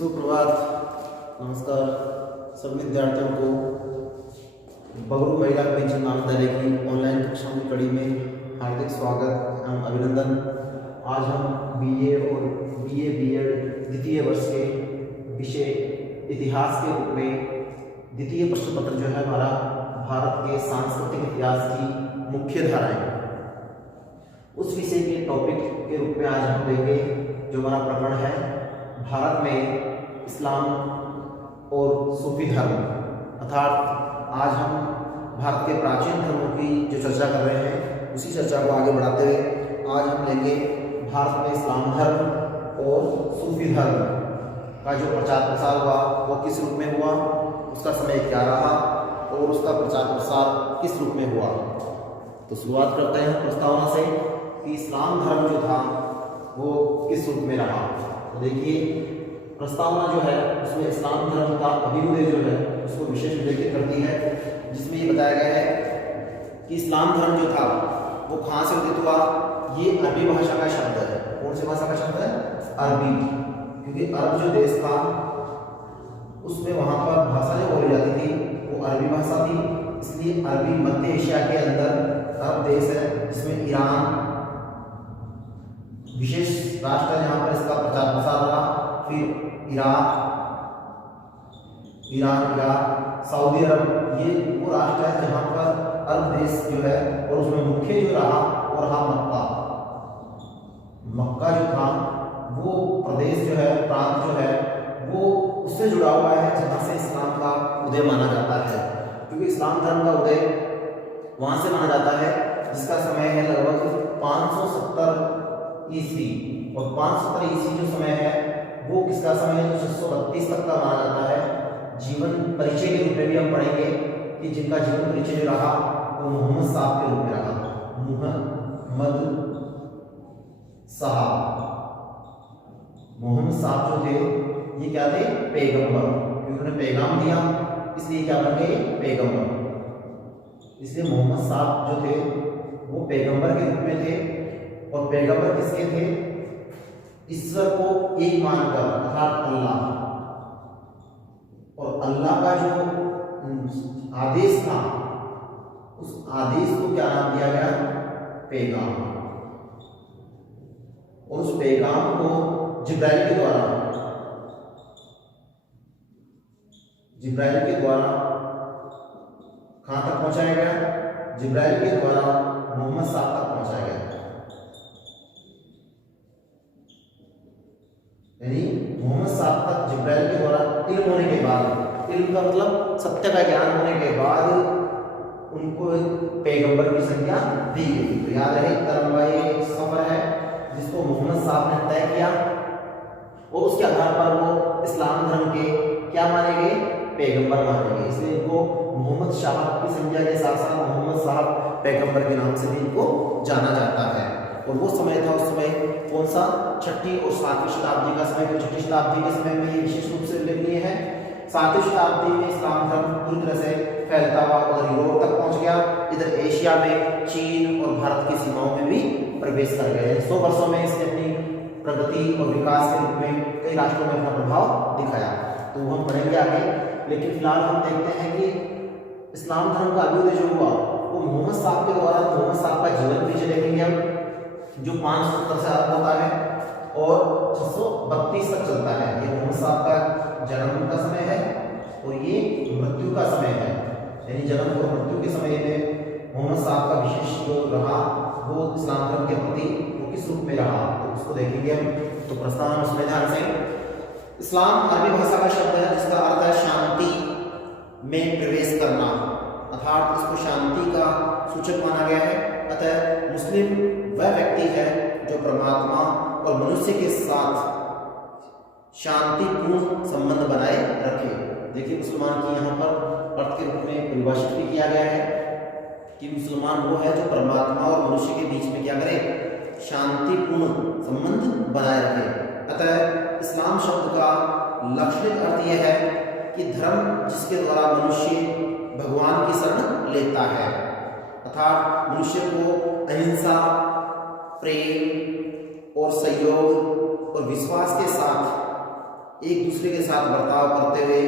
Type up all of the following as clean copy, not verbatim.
सुप्रभात, नमस्कार सभी विद्यार्थियों को बगरू महिला पेंशन महाविद्यालय की ऑनलाइन कक्षाओं की कड़ी में हार्दिक स्वागत एवं अभिनंदन। आज हम बीए और बीए बीएड द्वितीय वर्ष के विषय इतिहास के रूप में द्वितीय प्रश्न पत्र जो है हमारा भारत के सांस्कृतिक इतिहास की मुख्य धाराएं, उस विषय के टॉपिक के रूप में आज हम लेंगे। जो हमारा प्रकरण है भारत में इस्लाम और सूफी धर्म, अर्थात आज हम भारत के प्राचीन धर्मों की जो चर्चा कर रहे हैं उसी चर्चा को आगे बढ़ाते हुए आज हम लेंगे भारत में इस्लाम धर्म और सूफी धर्म का जो प्रचार प्रसार हुआ वो किस रूप में हुआ, उसका समय क्या रहा और उसका प्रचार प्रसार किस रूप में हुआ। तो शुरुआत करते हैं प्रस्तावना से कि इस्लाम धर्म जो था वो किस रूप में रहा। तो देखिए प्रस्तावना जो है उसमें इस्लाम धर्म का अभ्युदय जो है उसको विशेष उल्लेखित करती है, जिसमें ये बताया गया है कि इस्लाम धर्म जो था वो कहाँ से उदित हुआ। ये अरबी भाषा का शब्द है। कौन सी भाषा का शब्द है? अरबी, क्योंकि अरब जो देश था उसमें वहाँ पर भाषा जो बोली जाती थी वो अरबी भाषा थी, इसलिए अरबी मध्य एशिया के अंदर अरब देश है, जिसमें ईरान विशेष राष्ट्र है जहाँ पर इसका प्रचार प्रसार रहा। फिर इराक, सऊदी अरब, ये वो राष्ट्र है जहाँ पर अरब देश जो है और उसमें मुख्य जो रहा वो रहा मक्का जो था वो प्रदेश जो है, प्रांत जो है वो उससे जुड़ा हुआ है जहाँ से इस्लाम का उदय माना जाता है, क्योंकि इस्लाम धर्म का उदय वहाँ से माना जाता है जिसका समय है लगभग 570 ईस्वी। और 570 ईस्वी जो समय है वो किसका समय है? 632 तक का माना जाता है। जीवन परिचय के रूप में भी हम पढ़ेंगे कि जिनका जीवन परिचय जो रहा वो मोहम्मद साहब के रूप में रहा। मोहम्मद साहब जो थे ये क्या थे? पैगंबर, क्योंकि उन्होंने पैगाम दिया इसलिए क्या बन गए? पैगंबर। इसलिए मोहम्मद साहब जो थे वो पैगंबर के रूप में थे। और पैगंबर किसके थे? ईश्वर को एक मानकर, अर्थात अल्लाह, और अल्लाह का जो आदेश था उस आदेश को क्या नाम दिया गया? पैगाम। और उस पैगाम को जिब्राइल के द्वारा कहां तक पहुंचाया गया? जिब्राइल के द्वारा मोहम्मद साहब तक पहुंचाया गया। यानी मोहम्मद साहब तक जिब्राइल के द्वारा इल्म होने के बाद, इल्म का मतलब सत्य का ज्ञान होने के बाद उनको पैगंबर की संज्ञा दी गई। तो याद रहे तरंगा एक सफर है जिसको मोहम्मद साहब ने तय किया और उसके आधार पर वो इस्लाम धर्म के क्या माने गए? पैगंबर माने गए। इसलिए इनको मोहम्मद साहब की संज्ञा के साथ साथ मोहम्मद साहब पैगंबर के नाम से भी इनको जाना जाता है। और वो समय था, उस समय कौन सा? 6वीं और 7वीं शताब्दी का समय। 6वीं शताब्दी के समय में ये विशेष रूप से उल्लेखनीय है। 7वीं शताब्दी में इस्लाम धर्म पूरी तरह से फैलता हुआ उधर यूरोप तक पहुंच गया। इधर एशिया में चीन और भारत की सीमाओं में भी प्रवेश कर गए। 100 वर्षों में इसने अपनी प्रगति और विकास के रूप में कई राष्ट्रों में अपना प्रभाव दिखाया। तो हम पढ़ेंगे आगे, लेकिन फिलहाल हम देखते हैं कि इस्लाम धर्म का अभ्युदय जो हुआ वो मोहम्मद साहब के द्वारा। मोहम्मद साहब का जीवन परिचय देखेंगे हम, जो 570 से आरंभ होता है और 632 तक चलता है। ये मोहम्मद साहब का जन्म का समय है और ये मृत्यु का समय है। यानी जन्म और मृत्यु के समय में मोहम्मद साहब का विशेष जो रहा वो इस्लाम धर्म के प्रति वो किस रूप में रहा, तो उसको देखेंगे हम। तो प्रस्तावना सुने ध्यान से। इस्लाम अरबी भाषा का शब्द है जिसका अर्थ है शांति में प्रवेश करना, अर्थात इसको शांति का सूचक माना गया है। अतः मुस्लिम वह व्यक्ति है जो परमात्मा और मनुष्य के साथ शांतिपूर्ण संबंध बनाए रखे। देखिए मुसलमान की यहाँ पर अर्थ के रूप में परिभाषित भी किया गया है कि मुसलमान वो है जो परमात्मा और मनुष्य के बीच में क्या करे? शांतिपूर्ण संबंध बनाए रखे। अतः इस्लाम शब्द का लक्षणिक अर्थ यह है कि धर्म जिसके द्वारा मनुष्य भगवान की शरण लेता है, अर्थात मनुष्य को अहिंसा, प्रेम और सहयोग और विश्वास के साथ एक दूसरे के साथ बर्ताव करते हुए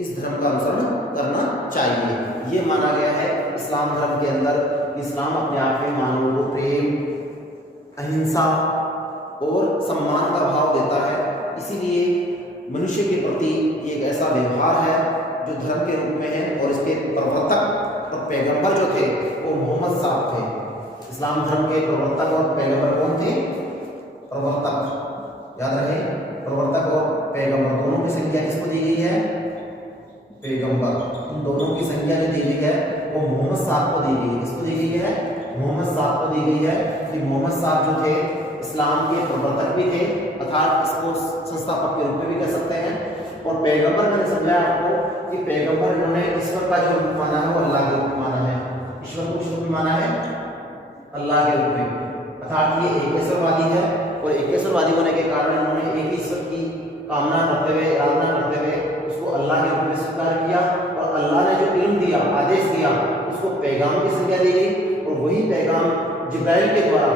इस धर्म का अनुसरण करना चाहिए। ये माना गया है इस्लाम धर्म के अंदर। इस्लाम अपने आप में मानवों को प्रेम, अहिंसा और सम्मान का भाव देता है। इसीलिए मनुष्य के प्रति एक ऐसा व्यवहार है जो धर्म के रूप में है, और इसके प्रवर्तक और पैगंबर जो थे वो मोहम्मद साहब थे। इस्लाम धर्म के प्रवर्तक और पैगंबर कौन थे? प्रवर्तक, याद रहे, प्रवर्तक और पैगंबर दोनों की संख्या किसको दी गई है? पैगंबर। उन दोनों की संख्या जो दी गई है वो मोहम्मद साहब को दी गई है। किसको दी गई है? मोहम्मद साहब को दी गई है। कि मोहम्मद साहब जो थे इस्लाम के प्रवर्तक भी थे, अर्थात इसको संस्थापक के रूप में भी कह सकते हैं। और पैगंबर मैंने समझाया आपको कि पैगंबर इन्होंने ईश्वर का जो रूप माना है वो अल्लाह के रूप में माना है। ईश्वर को किस रूप में माना है? अल्लाह के रूप में। अर्थात ये एकेश्वरवादी है, और एकेश्वरवादी होने के कारण इन्होंने एक ईश्वर की कामना करते हुए, आराधना करते हुए उसको अल्लाह के रूप में स्वीकार किया। और अल्लाह ने जो इल्म दिया, आदेश दिया, उसको पैगाम की संज्ञा दी गई। और वही पैगाम जिब्राइल के द्वारा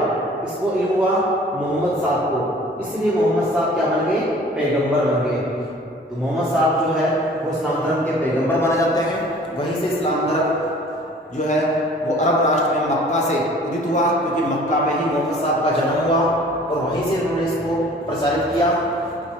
इसको इल्म हुआ मोहम्मद साहब को। इसलिए मोहम्मद साहब क्या बन गए? पैगंबर बन गए। तो मोहम्मद साहब जो है वो इस्लाम धर्म के पैगंबर माने जाते हैं। वहीं से इस्लाम धर्म जो है वो अरब राष्ट्र में मक्का से उदित हुआ, क्योंकि मक्का में ही मोहम्मद साहब का जन्म हुआ, और वहीं से उन्होंने इसको प्रचारित किया।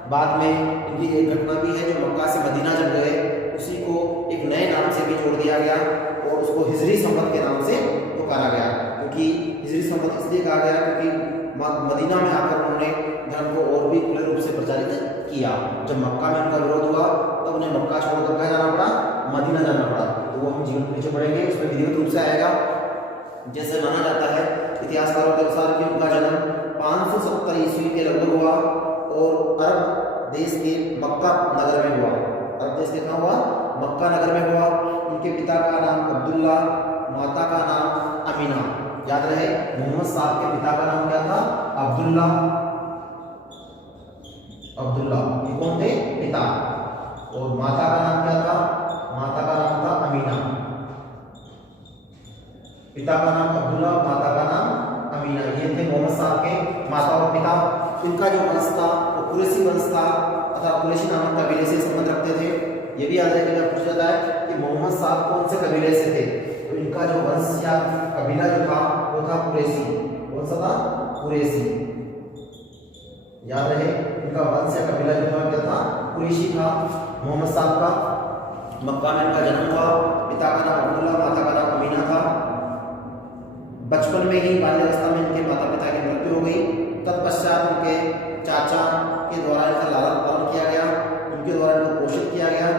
बाद में इनकी एक घटना भी है, जो मक्का से मदीना जब गए उसी को एक नए नाम से भी जोड़ दिया गया, और उसको हिजरी संवत के नाम से पुकारा गया। क्योंकि हिजरी संवत इसलिए कहा गया क्योंकि मदीना में आकर उन्होंने धर्म को और भी खुले रूप से प्रचारित किया। जब मक्का में उनका विरोध हुआ तब उन्हें मक्का छोड़कर कहाँ जाना पड़ा? मदीना जाना पड़ा। तो वो हम जीवन पीछे पढ़ेंगे, उसमें विधिवत रूप से आएगा। जैसे माना जाता है इतिहासकारों के अनुसार कि उनका जन्म 570 ईस्वी के लगभग हुआ, और अरब देश के मक्का नगर में हुआ। अरब देश के कहाँ हुआ? मक्का नगर में हुआ। उनके पिता का नाम अब्दुल्ला, माता का नाम अमीना। याद रहे, मोहम्मद साहब के पिता का नाम क्या था? अब्दुल्ला। अब्दुल्ला ये कौन थे? पिता। और माता का नाम क्या था? माता का नाम था अमीना। पिता का नाम अब्दुल्ला, माता का नाम अमीना। ये थे मोहम्मद साहब के माता और पिता। इनका जो वंश था वो कुरैशी वंश था, अर्थात कुरैशी नामक कबीले से संबंध रखते थे। ये भी याद रखिएगा, पूछा जाता है कि मोहम्मद साहब कौन से कबीले से थे? तो इनका जो वंश या कबीला जो था वो था कुरैशी। कौन सा था? कुरैशी। याद रहे, इनका वंश या कबीला जो था क्या था? कुरैशी था। मोहम्मद साहब का मक्का में इनका जन्म हुआ। पिता का नाम अब्दुल्ला, माता का नाम अमीना था। बचपन में ही बाल्यावस्था में इनके माता पिता की मृत्यु हो गई। तत्पश्चात उनके चाचा के द्वारा इनका लालन पालन किया गया, उनके द्वारा इनको पोषित किया गया।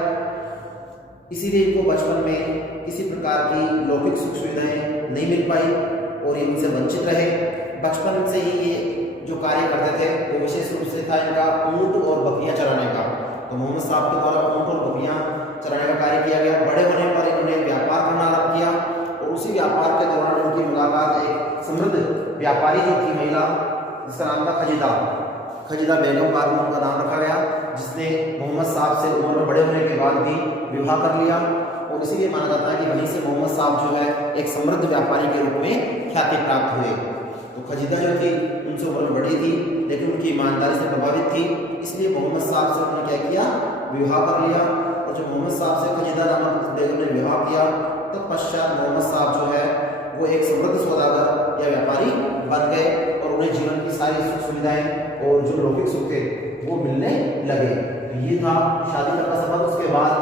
इसीलिए इनको बचपन में किसी प्रकार की लौकिक सुख सुविधाएं नहीं मिल पाई और इनसे वंचित रहे। बचपन से ही ये जो कार्य करते थे वो विशेष रूप से था इनका ऊँट और बकरियां चराने का। तो मोहम्मद साहब के द्वारा ऊँट और बकरियां चराने का कार्य किया गया। बड़े होने पर इन्होंने व्यापार करना आरंभ किया, और उसी व्यापार के दौरान उनकी मुलाकात एक समृद्ध व्यापारी जो थी महिला, जिसका नाम था खजीदा। खजीदा बेगम बाद में उनका नाम रखा गया, जिसने मोहम्मद साहब से उम्र में बड़े होने के बाद भी विवाह कर लिया। और इसीलिए माना जाता है कि वहीं से मोहम्मद साहब जो है एक समृद्ध व्यापारी के रूप में ख्याति प्राप्त हुए। तो खजीदा जो थी उनसे उम्र में बड़ी थी, लेकिन उनकी ईमानदारी से प्रभावित थी, इसलिए मोहम्मद साहब से उन्होंने क्या किया? विवाह कर लिया। और जब मोहम्मद साहब से खजीदा नामक बेगम ने विवाह किया, तत्पश्चात मोहम्मद साहब जो है वो एक समृद्ध सौदागर या व्यापारी बन गए, और उन्हें जीवन की सारी सुख सुविधाएं और जो लौकिक सुख थे वो मिलने लगे। तो ये था शादी तक का सफर। उसके बाद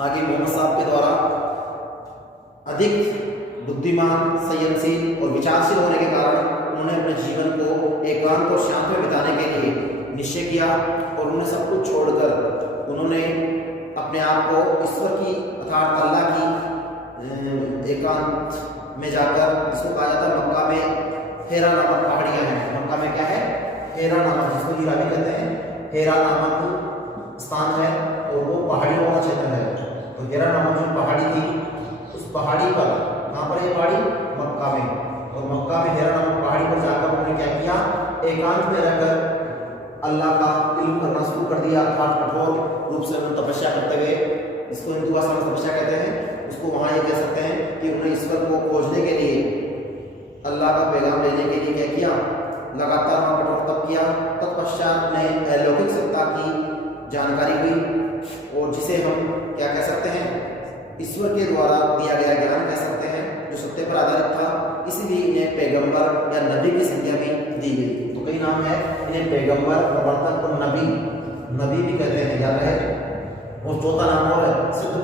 आगे मोहम्मद साहब के द्वारा अधिक बुद्धिमान, संयमशील और विचारशील होने के कारण उन्होंने अपने जीवन को एकांत और शांत में बिताने के लिए निश्चय किया, और उन्होंने सब कुछ छोड़कर उन्होंने अपने आप को ईश्वर की अर्थात अल्लाह की एकांत में जाकर, जिसको कहा जाता है मक्का में हेरा नामक पहाड़ियाँ हैं। मक्का में क्या है? हेरा नामक, जिसको हीरा भी कहते हैं, हेरा नामक स्थान है, और वो पहाड़ियों वाला क्षेत्र है। तो हेरा नामक जो पहाड़ी थी, उस पहाड़ी पर, कहाँ पर ये पहाड़ी? मक्का में। और मक्का में हेरा नामक पहाड़ी पर जाकर उन्होंने क्या किया? एकांत में रहकर अल्लाह का इल्म करना शुरू कर दिया, अर्थात कठोर रूप से उन्होंने तपस्या करते हुए, इसको हिंदू भाषा में तपस्या कहते हैं, उसको वहाँ ये कह सकते हैं कि उन्हें ईश्वर को खोजने के लिए, अल्लाह का पैगाम लेने के लिए क्या किया? लगातार वहाँ कठोर तप किया। तत्पश्चात उन्हें अलौकिक सत्ता की जानकारी हुई, और जिसे हम क्या कह सकते हैं, ईश्वर के द्वारा दिया गया ज्ञान कह सकते हैं, जो सत्य पर आधारित था। इसलिए इन्हें पैगंबर या नबी की संज्ञा भी दी गई। तो कई नाम है, इन्हें पैगंबर, प्रवर्तक और नबी भी कहते हैं, याद रहे। और चौथा नाम और है सिद्ध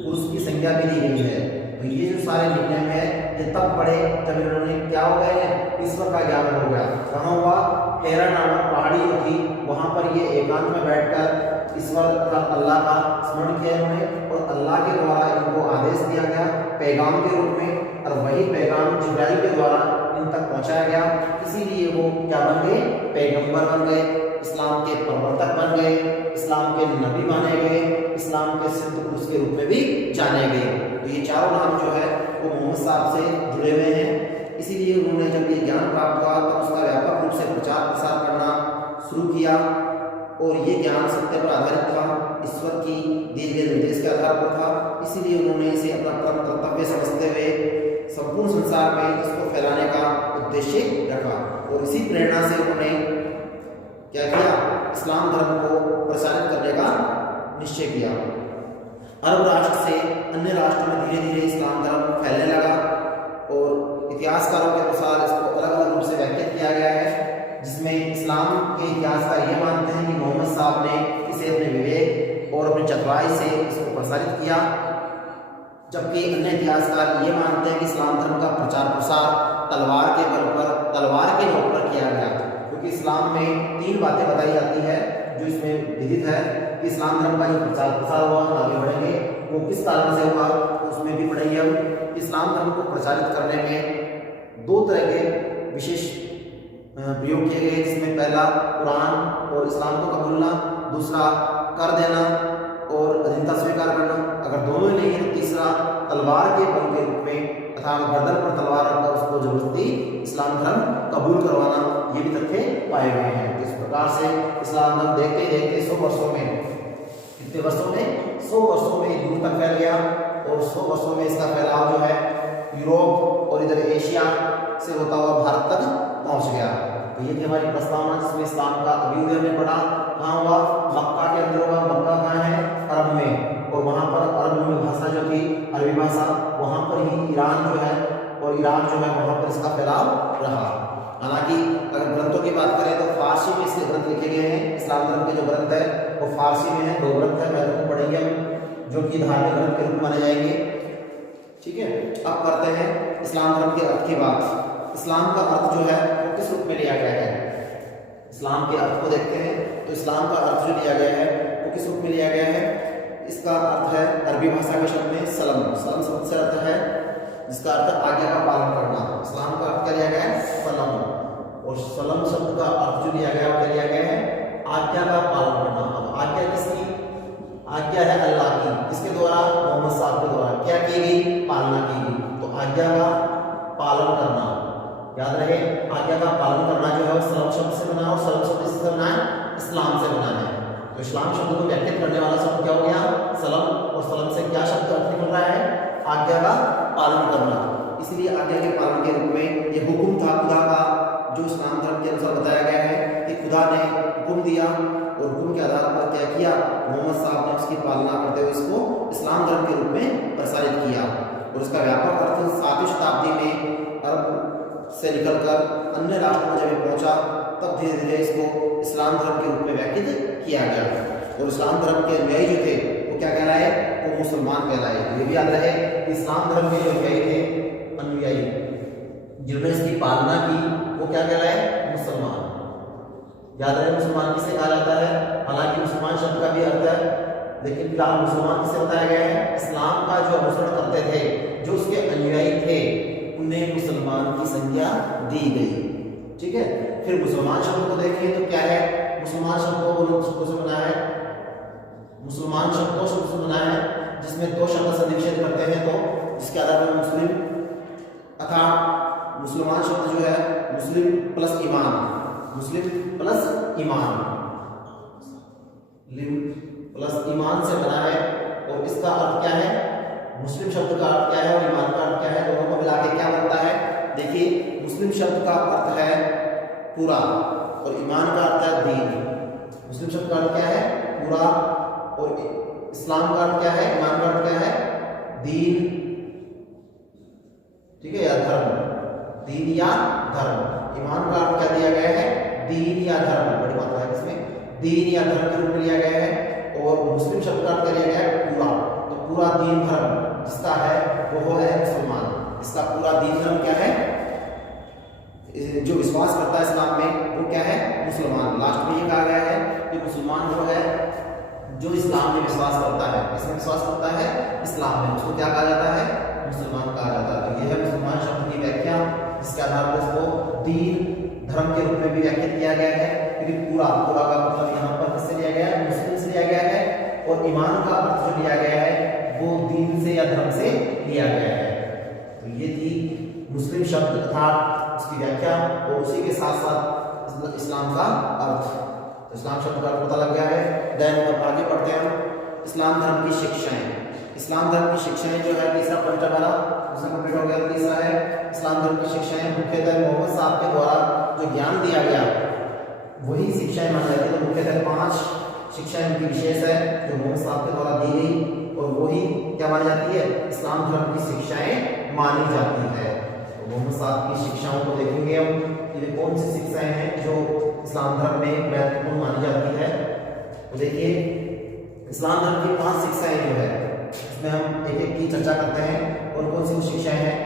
पुरुष की संज्ञा भी दी गई है। तो ये जो सारे निकनेम है ये तब पढ़े जब इन्होंने क्या हो गए हैं, ईश्वर का ज्ञान हो गया। कहाँ हुआ, हेरा नामक पहाड़ी जो थी वहां पर ये एकांत में बैठकर ईश्वर का, अल्लाह का स्मरण किया इन्होंने, और अल्लाह के द्वारा इनको आदेश दिया गया पैगाम के रूप में, और वही पैगाम जिब्राइल के द्वारा इन तक पहुंचाया गया। इसीलिए वो क्या बन गए, पैगंबर बन गए, इस्लाम के प्रवर्तक बन गए, इस्लाम के नबी माने गए, इस्लाम के सिद्ध पुरुष के रूप में भी जाने गए। तो ये चारों नाम जो है वो मोहम्मद साहब से जुड़े हुए हैं। इसीलिए उन्होंने जब ये ज्ञान प्राप्त हुआ तब उसका व्यापक रूप से प्रचार प्रसार करना शुरू किया, और ये ज्ञान सत्य पर आधारित था, ईश्वर की दिए गए निर्देश के आधार पर था। इसीलिए उन्होंने इसे अपना परम कर्तव्य समझते हुए संपूर्ण संसार में इसको फैलाने का उद्देश्य रखा, और इसी प्रेरणा से उन्होंने क्या किया, इस्लाम धर्म को प्रसारित करने का निश्चय किया। अरब राष्ट्र से अन्य राष्ट्रों में धीरे धीरे इस्लाम धर्म फैलने लगा, और इतिहासकारों के अनुसार इसको अलग अलग रूप से व्याख्या किया गया है, जिसमें इस्लाम के इतिहासकार ये मानते हैं कि मोहम्मद साहब ने इसे अपने विवेक और अपनी चतुराई से इसको प्रसारित किया, जबकि अन्य इतिहासकार ये मानते हैं कि इस्लाम धर्म का प्रचार प्रसार तलवार के बल पर, तलवार के नोक पर किया गया। क्योंकि इस्लाम में 3 बातें बताई जाती है जो इसमें विदित है कि इस्लाम धर्म का जो प्रचार प्रसार हुआ, आगे बढ़ेंगे वो किस कारण से हुआ, उसमें भी पढ़ेंगे हम। इस्लाम धर्म को प्रचारित करने में 2 तरह के विशेष प्रयोग किए गए, जिसमें पहला कुरान और इस्लाम को कबूलना, दूसरा कर देना और अधीनता स्वीकार करना। अगर दोनों नहीं है तो तीसरा तलवार के बल के रूप में तथा गर्दन पर तलवार रखकर उसको जबरदस्ती इस्लाम धर्म कबूल करवाना, ये भी तथ्य पाए गए हैं। इस प्रकार से इस्लाम धर्म देखते देखते 100 वर्षों में, कितने वर्षों में, 100 वर्षों में दूर तक फैल गया, और 100 वर्षों में इसका फैलाव जो है यूरोप और इधर एशिया से होता हुआ भारत तक पहुंच गया। तो ये थी हमारी प्रस्तावना, जिसमें इस्लाम का अभ्युदय हमने पढ़ा। कहाँ हुआ, मक्का के अंदर हुआ। मक्का कहाँ है, अरब में, और वहाँ पर अरब में भाषा जो थी अरबी भाषा, वहाँ पर ही ईरान जो है, और ईरान जो है वहाँ पर इसका फैलाव रहा। हालांकि अगर ग्रंथों की बात करें तो फारसी में इसके ग्रंथ लिखे गए हैं। इस्लाम धर्म के जो ग्रंथ है वो फारसी में है, 2 ग्रंथ है, पहले को पढ़ेंगे हम, जो कि धार्मिक ग्रंथ के रूप माने जाएंगे। ठीक है, अब करते हैं इस्लाम धर्म के अर्थ की बात। इस्लाम का अर्थ जो है वो किस रूप में लिया गया है, इस्लाम के अर्थ को देखते हैं। तो इस्लाम का अर्थ जो लिया गया है वो किस रूप में लिया गया है, इसका अर्थ है अरबी भाषा के शब्द में सलम। सलम शब्द से अर्थ है जिसका अर्थ आज्ञा का पालन करना। इस्लाम का अर्थ क्या लिया गया है, सलम, और सलम शब्द का अर्थ जो लिया गया वो क्या लिया गया है, आज्ञा का पालन करना। अब आज्ञा किसकी, आज्ञा है अल्लाह की, इसके द्वारा मोहम्मद साहब के द्वारा क्या की गई, पालना की गई। तो आज्ञा का पालन करना, याद रहे, आज्ञा का पालन करना जो है वो सलम शब्द से बना, और सलम शब्द किससे बना है, इस्लाम से बना है। तो इस्लाम शब्द को व्याख्यात करने वाला शब्द क्या हो गया, सलम, और सलम से क्या शब्द अर्थ निकल रहा है, आज्ञा का पालन करना। इसलिए आज्ञा के पालन के रूप में ये हुक्म था खुदा का, जो इस्लाम धर्म के अनुसार बताया गया है कि खुदा ने हुक्म दिया, और हुक्म के आधार पर क्या किया, मोहम्मद साहब ने उसकी पालना करते हुए इसको इस्लाम धर्म के रूप में प्रसारित किया। और इसका व्यापक अर्थ 7वीं शताब्दी में अरब से निकलकर अन्य राष्ट्रों में जब पहुंचा, तब धीरे धीरे इसको इस्लाम धर्म के रूप में व्याख्यात किया गया। और इस्लाम धर्म के अनुयायी जो थे वो क्या कहलाए, वो मुसलमान कहलाए। ये भी याद रहे, इस्लाम धर्म के जो अनुयायी थे, अनुयायी जिन्होंने इसकी पालना की, वो क्या कहलाए, मुसलमान। याद रहे, मुसलमान किसे कहा जाता है, हालांकि मुसलमान शब्द का भी अर्थ है, लेकिन फिलहाल मुसलमान किसे बताया गया है, इस्लाम का जो अनुसरण करते थे, जो उसके अनुयायी थे, उन्हें मुसलमान की संज्ञा दी गई। ठीक है, फिर मुसलमान शब्द को देखें तो क्या है, मुसलमान शब्दों से बना है, मुसलमान शब्दों से बना है, जिसमें 2 शब्द से निषेध करते हैं, तो जिसके आधार पर मुस्लिम, अर्थात मुसलमान शब्द जो है मुस्लिम प्लस ईमान, मुस्लिम प्लस ईमान, प्लस ईमान से बना है। और इसका अर्थ क्या है, मुस्लिम शब्द का अर्थ क्या है और ईमान का अर्थ क्या है, दोनों को मिला के क्या बनता है। देखिए, मुस्लिम शब्द का अर्थ है पूरा और ईमान का अर्थ है दीन। मुस्लिम शब्द का अर्थ क्या है? पूरा। और इस्लाम का अर्थ क्या है? ईमान का अर्थ क्या है? दीन, ठीक है, या धर्म। दीन या धर्म। ईमान का अर्थ क्या दिया गया है? दीन या धर्म। बड़ी बात है इसमें, दीन या धर्म के रूप में लिया गया है। और मुस्लिम शब्द का अर्थ लिया गया है पूरा। तो पूरा दीन धर्म जिसका है वो है मुसलमान। इसका पूरा दीन धर्म क्या है? जो विश्वास करता है इस्लाम में वो क्या है? मुसलमान। लास्ट में ये कहा गया है कि मुसलमान जो है जो इस्लाम में विश्वास करता है, इसमें विश्वास करता है इस्लाम में, उसको क्या कहा जाता है? मुसलमान कहा जाता है। तो यह है मुसलमान शब्द की व्याख्या, जिसके आधार पर इसको दीन धर्म के रूप में भी व्याख्या किया गया है। क्योंकि पूरा पूरा का मतलब यहाँ पर किससे लिया गया है? मुस्लिम से लिया गया है। और ईमान का अर्थ जो लिया गया है वो दीन से या धर्म से लिया गया है। तो ये थी मुस्लिम शब्द अर्थात उसकी व्याख्या और उसी के साथ साथ इस्लाम का अर्थ। तो इस्लाम शब्द का अर्थ पता लग गया है। देन अब आगे बढ़ते हैं हम इस्लाम धर्म की शिक्षाएं। इस्लाम धर्म की शिक्षाएं जो है तीसरा पॉइंट हमारा उसमें कंप्लीट हो गया। तीसरा है इस्लाम धर्म की शिक्षाएं मुख्यतः मोहम्मद साहब के द्वारा जो ज्ञान दिया गया वही शिक्षाएं मानी जाती है। तो मुख्यतः 5 शिक्षाएं उनकी विशेष है जो मोहम्मद साहब के द्वारा दी गई और वही क्या मानी जाती है? इस्लाम धर्म की शिक्षाएं मानी जाती है। तो मोहम्मद साहब की शिक्षाओं को देखेंगे हम कि कौन सी शिक्षाएं हैं जो इस्लाम धर्म में महत्वपूर्ण मानी जाती है। तो देखिए इस्लाम धर्म की 5 शिक्षाएं जो है इसमें हम एक एक की चर्चा करते हैं। और कौन सी शिक्षाएं हैं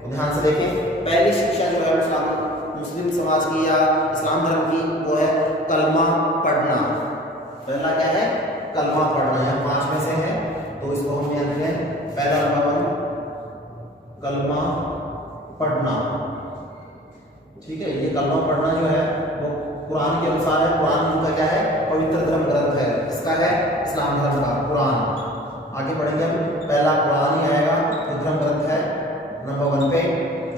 तो ध्यान से देखें। पहली शिक्षा जो है मुस्लिम समाज की या इस्लाम धर्म की वो है कलमा पढ़ना। पहला क्या है? कलमा पढ़ना। यह 5 में से है तो इसको हम याद रखें। पहला नंबर कलमा पढ़ना, ठीक है। ये कलमा पढ़ना जो है वो कुरान के अनुसार है। कुरान उनका क्या है? पवित्र धर्म ग्रंथ है। इसका है इस्लाम धर्म का कुरान। आगे बढ़ेंगे हम, पहला कुरान ही आएगा जो धर्म ग्रंथ है नंबर 1 पे,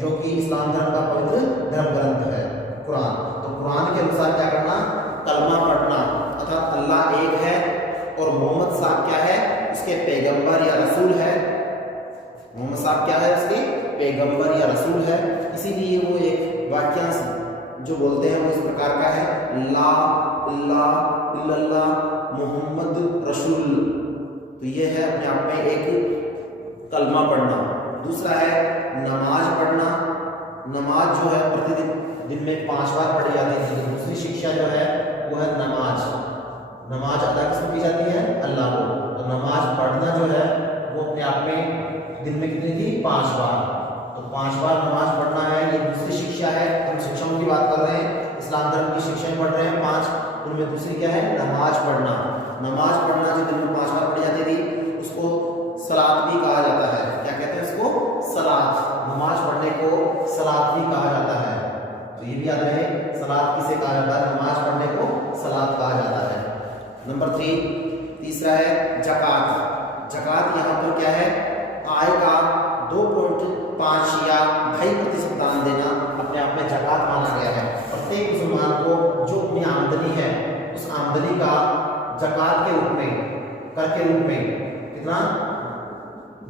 जो कि इस्लाम धर्म का पवित्र धर्म ग्रंथ है कुरान। तो कुरान के अनुसार क्या करना? कलमा पढ़ना, अर्थात अल्लाह एक है और मोहम्मद साहब क्या है? उसके पैगंबर या रसूल है। मोहम्मद साहब क्या है? उसके पैगंबर या रसूल है। इसीलिए वो एक वाक्यांश जो बोलते हैं वो इस प्रकार का है, ला इल्लाह इल्लल्लाह मुहम्मद रसूल। तो ये है अपने आप में एक कलमा पढ़ना। दूसरा है नमाज पढ़ना। नमाज जो है प्रतिदिन दिन में 5 बार पढ़ी जाती है। दूसरी शिक्षा जो है वो है नमाज। नमाज अदा किसको की जाती है? अल्लाह को। तो नमाज पढ़ना जो है वो अपने आप में दिन में कितनी थी? 5 बार। तो 5 बार नमाज पढ़ना है, ये दूसरी शिक्षा है। हम शिक्षाओं की बात कर रहे हैं, इस्लाम धर्म की शिक्षाएं पढ़ रहे हैं 5, उनमें दूसरी क्या है? नमाज पढ़ना। नमाज पढ़ना जो दिन में 5 बार पढ़ी जाती थी उसको सलात भी कहा जाता है। क्या कहते हैं उसको? सलात। नमाज पढ़ने को सलात भी कहा जाता है। तो ये भी याद रहे, सलात किसे कहा जाता है? नमाज पढ़ने को सलात कहा जाता है। नंबर 3 तीसरा है ज़कात। ज़कात यहाँ पर क्या है? आय का 2.5 या 2.5% दान देना अपने आप में ज़कात माना गया है। प्रत्येक मुसलमान को जो अपनी आमदनी है उस आमदनी का ज़कात के रूप में, कर के रूप में कितना?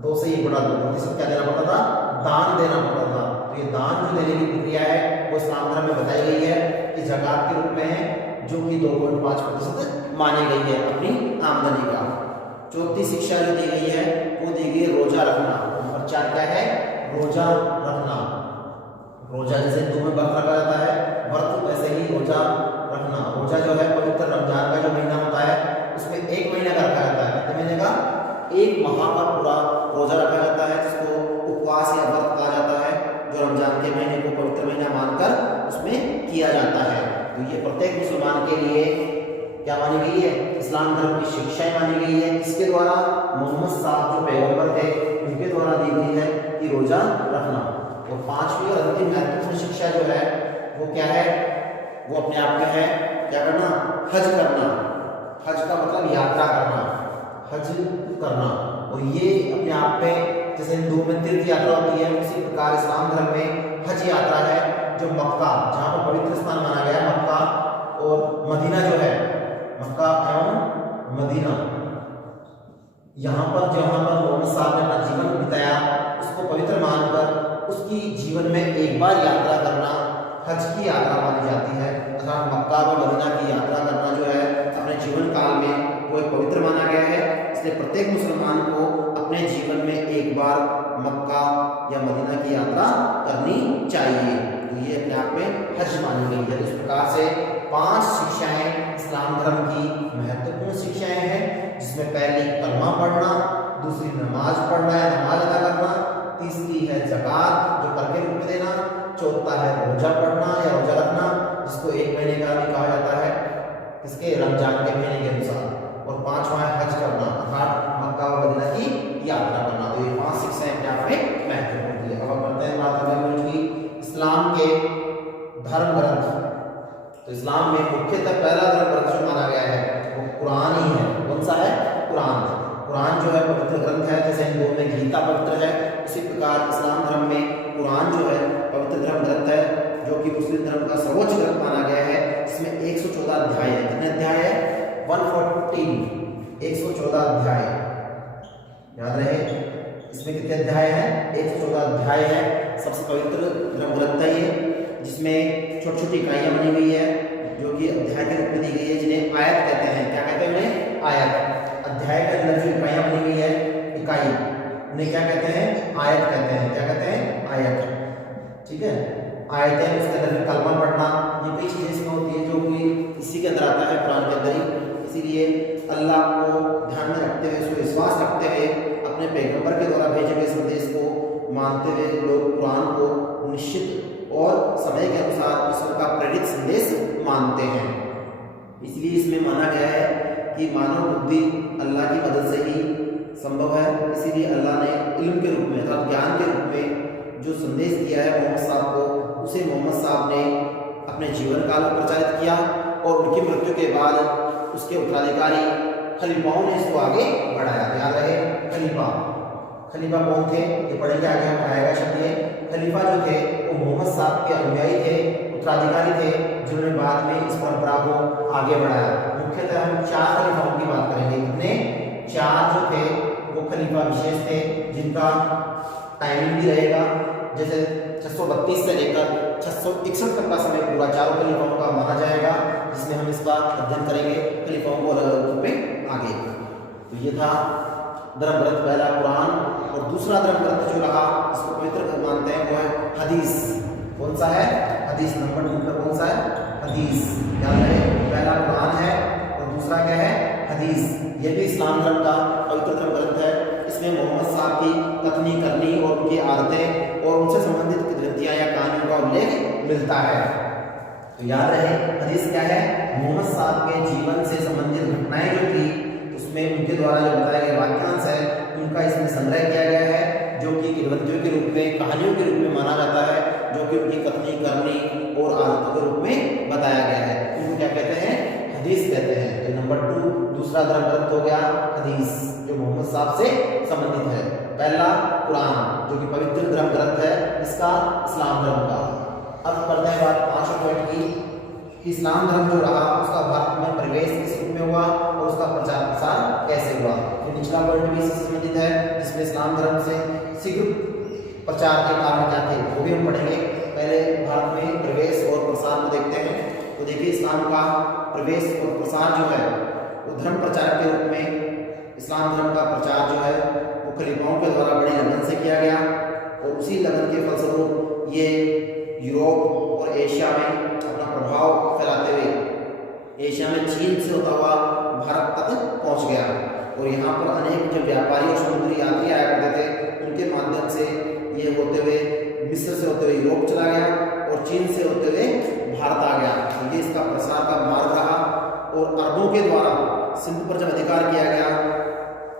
2 से 1/2% क्या देना पड़ता था? दान देना पड़ता था। तो ये दान जो देने की प्रक्रिया है वो इस्लाम धर्म में बताई गई है कि ज़कात के रूप में है, जो कि 2.5% मानी गई है अपनी आमदनी का। चौथी शिक्षा जो दी गई है वो दी गई है रोजा रखना। नंबर 4 क्या है? रोजा रखना। रोजा जैसे हिंदू में व्रत रखा जाता है, व्रत वैसे ही रोजा रखना। रोजा जो है पवित्र रमजान का जो महीना होता है उसमें 1 महीने का रखा जाता है। कितने महीने का? 1 माह का पूरा रोजा रखा जाता है, जिसको उपवास या व्रत कहा जाता है, जो रमजान के महीने को पवित्र महीना मानकर उसमें किया जाता है। तो ये प्रत्येक मुसलमान के लिए क्या मानी गई है? इस्लाम धर्म की शिक्षाएं मानी गई है। इसके द्वारा मोहम्मद साहब जो पैगंबर थे उनके द्वारा दी गई है कि रोजा रखना। और 5वीं और अंतिम महत्वपूर्ण शिक्षा जो है वो क्या है? वो अपने आप में है क्या करना? हज करना। हज का मतलब यात्रा करना, हज करना। और ये अपने आप में जैसे हिंदू में तीर्थ यात्रा होती है, उसी प्रकार इस्लाम धर्म में हज यात्रा है, जो मक्का, जहाँ पर पवित्र स्थान माना गया है मक्का और मदीना जो है, मक्का एवं मदीना, यहाँ पर जहाँ पर मोहम्मद साहब ने अपना जीवन बिताया उसको पवित्र मानकर उसकी जीवन में एक बार यात्रा करना हज की यात्रा मानी जाती है। अर्थात मक्का व मदीना की यात्रा करना जो है जीवन काल में वो एक पवित्र माना गया है। इसलिए प्रत्येक मुसलमान को अपने जीवन में एक बार मक्का या मदीना की यात्रा करनी चाहिए। तो ये अपने आप में हज मानी गई है। इस प्रकार से 5 शिक्षाएं इस्लाम धर्म की महत्वपूर्ण शिक्षाएं हैं, जिसमें पहली कलमा पढ़ना, दूसरी नमाज पढ़ना या नमाज अदा करना, तीसरी है ज़कात जो कर के रूप में देना, चौथा है रोजा पढ़ना या रोजा रखना जिसको 1 महीने का भी कहा जाता है इसके रमजान के महीने के अनुसार, और 5वां है हज करना अर्थात मक्का व मदीना की यात्रा करना। तो ये 5 शिक्षाएं अपने आप में महत्वपूर्ण है। अब हम करते हैं बात की इस्लाम के धर्म ग्रंथ। तो इस्लाम में मुख्यतः पहला धर्म ग्रंथ जो माना गया है वो कुरान ही है। कौन सा है? कुरान। कुरान जो है पवित्र ग्रंथ है। जैसे हिंदुओं में गीता पवित्र है, इसी प्रकार इस्लाम धर्म में कुरान जो है पवित्र धर्म ग्रंथ है, जो कि मुस्लिम धर्म का सर्वोच्च ग्रंथ माना गया है। इसमें 114 अध्याय है। कितने अध्याय है? 114, 114 अध्याय। याद रहे इसमें कितने अध्याय हैं? 114 अध्याय है। सबसे पवित्र धर्म ग्रंथ है ये, जिसमें छोटी छोटी इकाइयाँ बनी हुई है जो कि अध्याय के रूप में दी गई है, जिन्हें आयत कहते हैं। क्या कहते हैं उन्हें? आयत। अध्याय के अंदर जो इकाइयाँ बनी हुई है, इकाई, उन्हें क्या कहते हैं? आयत कहते हैं। क्या कहते हैं? आयत। ठीक है, आयतें, उसके अंदर कलमा पढ़ना, ये कई चीज़ें इसमें होती है जो कि इसी के अंदर आता है, कुरान के अंदर ही। इसीलिए अल्लाह को ध्यान में रखते हुए, उसको विश्वास रखते हुए, अपने पैगंबर के द्वारा भेजे गए संदेश को मानते हुए लोग कुरान को निश्चित और समय के अनुसार ईश्वर का प्रेरित संदेश मानते हैं। इसलिए इसमें माना गया है कि मानव बुद्धि अल्लाह की मदद से ही संभव है। इसीलिए अल्लाह ने इल्म के रूप में अर्थात ज्ञान के रूप में जो संदेश दिया है मोहम्मद साहब को, उसे मोहम्मद साहब ने अपने जीवन काल में प्रचारित किया और उनकी मृत्यु के बाद उसके उत्तराधिकारी खलीफाओं ने इसको आगे बढ़ाया। याद रहे खलीफा कौन थे? ये पढ़ेंगे आगे, हम आएगा शब्द ये। खलीफा जो थे वो मोहम्मद साहब के अनुयायी थे, उत्तराधिकारी थे, जिन्होंने बाद में इस परंपरा को आगे बढ़ाया। मुख्यतः हम 4 खलीफाओं की बात करेंगे। कितने? 4 जो थे वो खलीफा विशेष थे, जिनका टाइमिंग भी रहेगा। जैसे 632 से लेकर 661 तक का समय पूरा 4 खलीफाओं का माना जाएगा, जिसमें हम इसका अध्ययन करेंगे खलीफाओं को अलग अलग रूप में आगे। तो ये था धर्म ग्रंथ पहला कुरान, और दूसरा धर्म ग्रंथ जो रहा इसको पवित्र मानते हैं वो है हदीस। कौन सा है? हदीस। नंबर 2 पर कौन सा है? हदीस। याद रहे पहला कुरान है और दूसरा क्या है? हदीस। ये भी इस्लाम धर्म का पवित्र धर्म ग्रंथ है। इसमें मोहम्मद साहब की कथनी करनी और उनकी आदतें और उनसे संबंधित ग्रंथियाँ या कहानियों का उल्लेख मिलता है। तो याद रहे हदीस क्या है? मोहम्मद साहब के जीवन से संबंधित घटनाएं जो थी, उसमें उनके द्वारा जो बताए गए वाक्यांश है, उनका इसमें संग्रह किया गया है, जो कि किंवदंतियों के रूप में, कहानियों के रूप में माना जाता है, जो कि उनकी कथनी करनी और आदतों के रूप में बताया गया है। इनको क्या कहते हैं? हदीस कहते हैं। तो नंबर 2 दूसरा धर्म ग्रंथ हो गया हदीस, जो मोहम्मद साहब से संबंधित है। पहला कुरान जो कि पवित्र धर्म ग्रंथ है, इसका इस्लाम धर्म का। अब करते हैं बात 5 पॉइंट की। इस्लाम धर्म जो रहा उसका भारत में प्रवेश किस रूप में हुआ और उसका प्रचार प्रसार कैसे हुआ। तो निचला पॉइंट भी इससे संबंधित है, जिसमें इस्लाम धर्म से शीघ्र प्रचार के कारण क्या थे वो भी हम पढ़ेंगे। पहले भारत में प्रवेश और प्रसार को देखते हैं। तो देखिए इस्लाम का प्रवेश और प्रसार जो है वो धर्म प्रचार के रूप में इस्लाम धर्म का प्रचार जो है वो खलीफाओं के द्वारा बड़ी लगन से किया गया, और उसी लगन के फलस्वरूप ये यूरोप और एशिया में अपना प्रभाव फैलाते हुए एशिया में चीन से होता हुआ भारत तक पहुंच गया। और यहाँ पर अनेक जो व्यापारी और समुद्री यात्री आया करते थे, उनके माध्यम से ये होते हुए मिस्र से होते हुए यूरोप चला गया और चीन से होते हुए भारत आ गया। तो ये इसका प्रसार का मार्ग रहा। और अरबों के द्वारा सिंध पर जब अधिकार किया गया,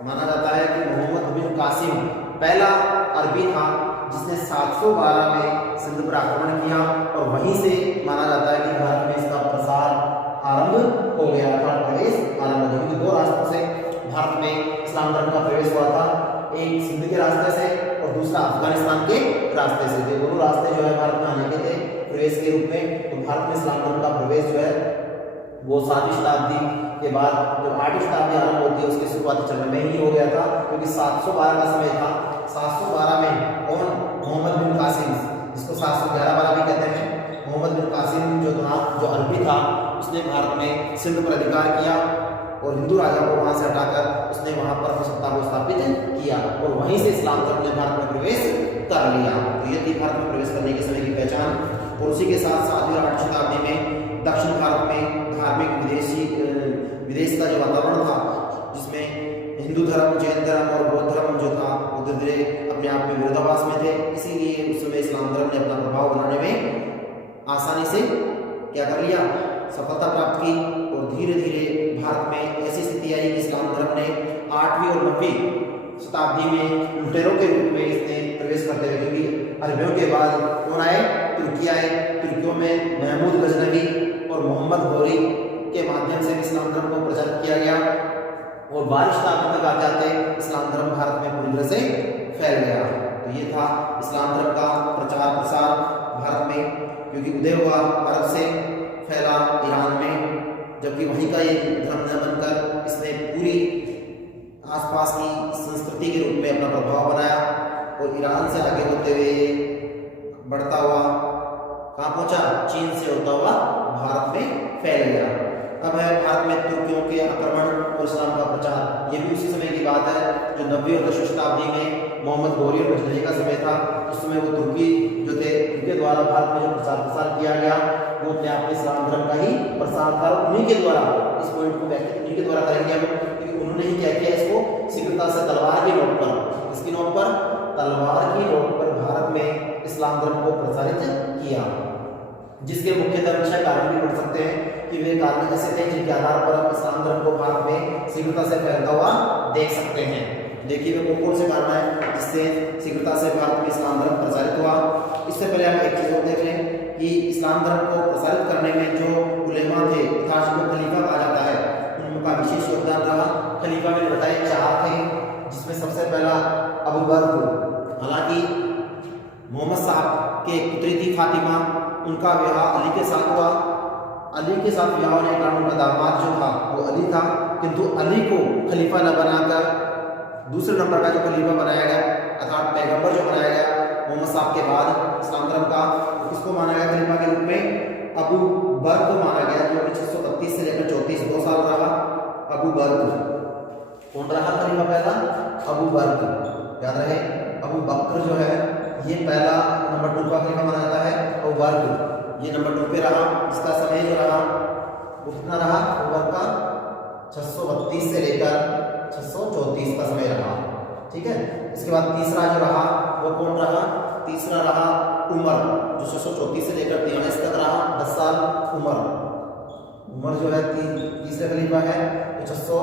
माना जाता है कि मोहम्मद बिन कासिम पहला अरबी था जिसने 712 में सिंध पर आक्रमण किया, और वहीं से माना जाता है कि भारत में इसका प्रसार आरंभ हो गया था, प्रवेश आरंभ हो गया। क्योंकि 2 रास्तों से भारत में इस्लाम धर्म का प्रवेश हुआ था, एक सिंध के रास्ते से और दूसरा अफगानिस्तान के रास्ते से। तो दोनों रास्ते जो है भारत में आने के थे प्रवेश के रूप में। तो भारत में इस्लाम धर्म का प्रवेश जो है वो 7वीं शताब्दी के बाद जो 8वीं शताब्दी आरंभ होती है उसके शुरुआती चरण में ही हो गया था, क्योंकि 712 का समय था। 712 में कौन? मोहम्मद बिन कासिम, जिसको 711 वाला भी कहते हैं। मोहम्मद बिन कासिम जो था, जो अरबी था, उसने भारत में सिंध पर अधिकार किया और हिंदू राजा को वहां से हटाकर उसने वहां पर अपनी सत्ता को स्थापित किया और वहीं से इस्लाम धर्म ने भारत में प्रवेश कर लिया। तो ये थी भारत में प्रवेश करने के समय की पहचान। और उसी के साथ 7वीं और 8वीं शताब्दी में दक्षिण भारत में धार्मिक विदेश का जो वातावरण था, जिसमें हिंदू धर्म, जैन धर्म और बौद्ध धर्म जो था वो धीरे धीरे अपने आप में विरोधाभास में थे। इसीलिए उस समय इस्लाम धर्म ने अपना प्रभाव बनाने में आसानी से क्या कर लिया, सफलता प्राप्त की। और धीरे धीरे भारत में ऐसी स्थिति आई कि इस्लाम धर्म ने 8वीं और 9वीं शताब्दी में लुटेरों के रूप में इसने प्रवेश करते हुए, क्योंकि अरबियों के बाद कौन आए, तुर्की आए। तुर्कियों में महमूद गजनवी और मोहम्मद गौरी के माध्यम से इस्लाम धर्म को प्रचारित किया गया और 12वीं शताब्दी तक आते आते इस्लाम धर्म भारत में पूरी तरह से फैल गया। तो ये था इस्लाम धर्म का प्रचार प्रसार भारत में, क्योंकि उदय हुआ अरब से, फैला ईरान में, जबकि वहीं का ये धर्म न बनकर इसने पूरी आसपास की संस्कृति के रूप में अपना प्रभाव बनाया और ईरान से आगे होते हुए बढ़ता हुआ कहाँ पहुंचा, चीन से होता हुआ भारत में फैल गया। अब है भारत में तुर्कियों के आक्रमण और इस्लाम का प्रचार। ये भी उसी समय की बात है जो 9वीं और 10वीं शताब्दी में मोहम्मद गौरी और गजनवी का समय था। उस समय वो तुर्की जो थे, उनके द्वारा भारत में जो प्रचार प्रसार किया गया वो अपने आप में इस्लाम धर्म का ही प्रसार था। उन्हीं के द्वारा इस पॉइंट को व्याख्या उन्हीं के द्वारा करेंगे हम, क्योंकि उन्होंने ही क्या किया, इसको शीघ्रता से तलवार की नोक पर, इसकी नोक पर, तलवार की नोक पर भारत में इस्लाम धर्म को प्रसारित किया। जिसके मुख्य धर्म 6 कारण भी पढ़ सकते हैं कि वे कारण ऐसे थे जिनके आधार पर हम इस्लाम धर्म को भारत में शीघ्रता से फैलता हुआ देख सकते हैं। देखिए वे कौन कौन से कारण है जिससे शीघ्रता से भारत में इस्लाम धर्म प्रसारित हुआ। इससे पहले हम एक चीज और देख लें कि इस्लाम धर्म को प्रसारित करने में जो उलेमा थे, अर्थात जिनको खलीफा कहा जाता है, उनका विशेष योगदान रहा। खलीफा में बताए 4 थे, जिसमें सबसे पहला अबू बकर। हालांकि मोहम्मद साहब के पुत्री थी फातिमा, उनका विवाह अली के साथ हुआ। अली के साथ विवाह होने के कारण उनका दामाद जो था वो अली था, किंतु अली को खलीफा न बनाकर दूसरे नंबर का जो खलीफा बनाया गया, अर्थात पैगंबर जो बनाया गया मोहम्मद साहब के बाद इस्लाम धर्म का, किसको माना गया खलीफा के रूप में? अबू बकर को माना गया, जो 632 से लेकर 34 2 साल रहा। अबू बकर कौन रहा खलीफा पहला? अबू बकर, याद रहे। अबू बकर जो है ये पहला नंबर 2 का खलीफा माना जाता है। अबू बकर ये नंबर 2 पे रहा। इसका समय जो रहा वो कितना रहा? अबू बकर का 632 से लेकर 634 का समय रहा। ठीक है। इसके बाद तीसरा जो रहा वो कौन रहा? तीसरा रहा उमर, जो 634 से लेकर 43 तक रहा, 10 साल। उमर जो है तीसरे खलीफा है, तो 600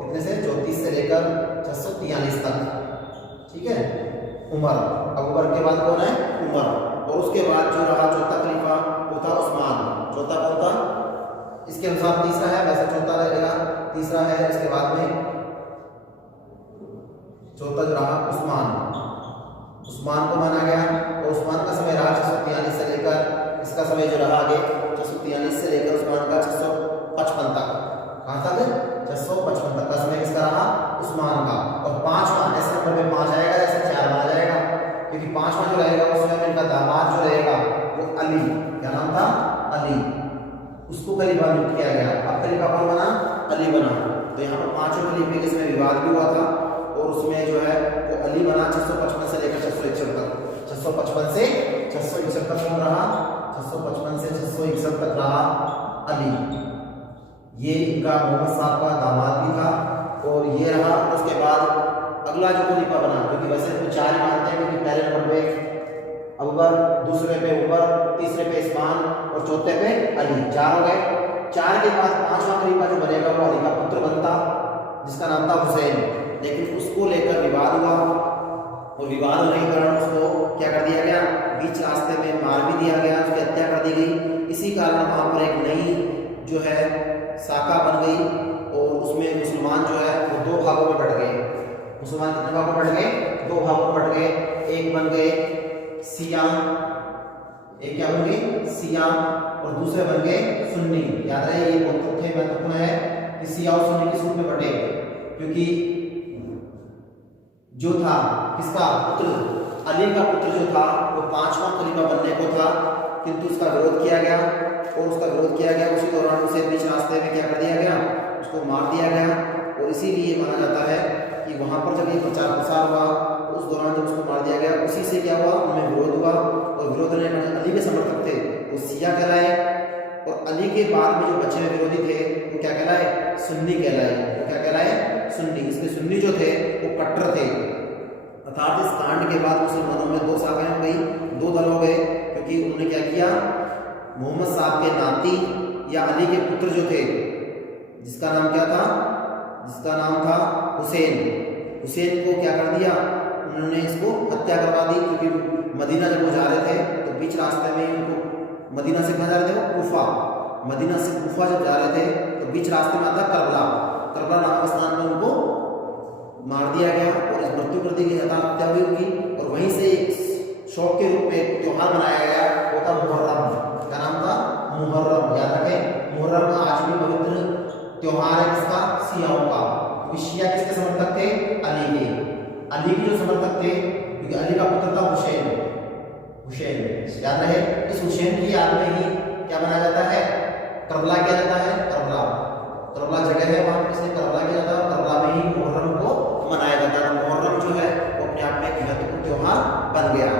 कितने से 34 से लेकर 643 तक। ठीक है, उमर। अबू बकर के बाद कौन है? उमर। और उसके बाद जो रहा चौथा खलीफा वो था उस्मान। चौथा कौन था? इसके अनुसार तीसरा है, वैसे चौथा रहेगा, तीसरा है। इसके बाद में चौथा जो रहा उस्मान को माना गया, और उस्मान का समय रहा 643 से लेकर, इसका समय जो रहा आगे 643 से लेकर उस्मान का 655 तक। कहाँ तक? 655 तक का समय किसका रहा? उस्मान का। और पांचवा, ऐसे नंबर पे 5 आएगा, ऐसे 4 आ जाएगा, क्योंकि पांचवा जो रहेगा उसमें इनका दामाद जो रहेगा वो अली, क्या नाम था? अली। उसको खलीफा नियुक्त किया गया। अब खलीफा कौन बना? अली बना। तो यहाँ पर 5वें खलीफे के समय विवाद भी हुआ था, और उसमें जो है वो अली बना 655 से लेकर 661 तक। 655 से 661 तक कौन रहा? 655 से 661 तक रहा अली। ये इनका मोहम्मद साहब का दामाद भी था, और ये रहा। उसके बाद अगला जो खलीफा बना, क्योंकि वैसे तो 4 ही मानते हैं, क्योंकि पहले नंबर पे अबू बकर, दूसरे पे उमर, तीसरे पे उस्मान और चौथे पे अली। 4 हो गए। 4 के बाद 5वां खलीफा जो बनेगा वो अली का पुत्र बनता, जिसका नाम था हुसैन। लेकिन उसको लेकर विवाद हुआ, और विवाद होने के कारण उसको क्या कर दिया गया? बीच रास्ते में मार भी दिया गया, उसकी हत्या कर दी गई। इसी कारण वहाँ पर एक नई जो है शाखा बन गई, और उसमें मुसलमान जो है वो 2 भागों में बट गए। मुसलमान कितने भागों में बट गए? 2 भागों में बट गए। एक बन गए शिया, एक क्या बन गए? शिया, और दूसरे बन गए सुन्नी। याद रहे ये बहुत महत्वपूर्ण है कि शिया और सुन्नी किस रूप में बटे, क्योंकि जो था किसका पुत्र? अली का पुत्र जो था वो 5वां खलीफा बनने को था, किंतु उसका विरोध किया गया, और उसका विरोध किया गया। उसी दौरान उसे बीच रास्ते में क्या कर दिया गया? उसको मार दिया गया। और इसीलिए माना जाता है कि वहाँ पर जब ये प्रचार प्रसार हुआ तो उस दौरान जब उसको मार दिया गया, उसी से क्या हुआ, उनमें विरोध हुआ। और विरोध होने पर अली के समर्थक थे वो शिया कहलाए, और अली के बाद में जो बचे हुए विरोधी थे वो क्या कहलाए, सुन्नी कहलाए। वो क्या कहलाए, सुन्नी। इसमें सुन्नी जो थे वो कट्टर थे। अर्थात इस कांड के बाद मुसलमानों में दो शाखाएं हो गई, दो दल हो गए, क्योंकि उन्होंने क्या किया, मोहम्मद साहब के नाती या अली के पुत्र जो थे, जिसका नाम क्या था, जिसका नाम था हुसैन, हुसैन को क्या कर दिया, उन्होंने इसको हत्या करवा दी। क्योंकि मदीना जब वो जा रहे थे तो बीच रास्ते में उनको, मदीना से कहाँ जा रहे थे, वो कूफा, मदीना से कूफा जब जा रहे थे तो बीच रास्ते में आता करबला, करबला नामक स्थान में उनको मार दिया गया और इस मृत्यु कर दी गई, हत्या हुई उनकी। और वहीं से एक शौक के रूप में एक त्यौहार मनाया गया, वो था मुहर्रम। क्या नाम था, मुहर्रम। याद रखें, मुहर्रम आज भी पवित्र त्यौहार है किसका, शियाओं का। शिया किसके समर्थक थे, अली के। अली के जो समर्थक थे, क्योंकि अली का पुत्र था हुसैन, हुसैन याद रहे, इस हुसैन की याद में ही क्या बनाया जाता है, करबला किया जाता है। करबला, करबला जगह है वहाँ, इसलिए करबला किया जाता है। करबला में ही मुहर्रम को मनाया जाता है। मुहर्रम जो है वो अपने आप में एक महत्वपूर्ण त्यौहार बन गया,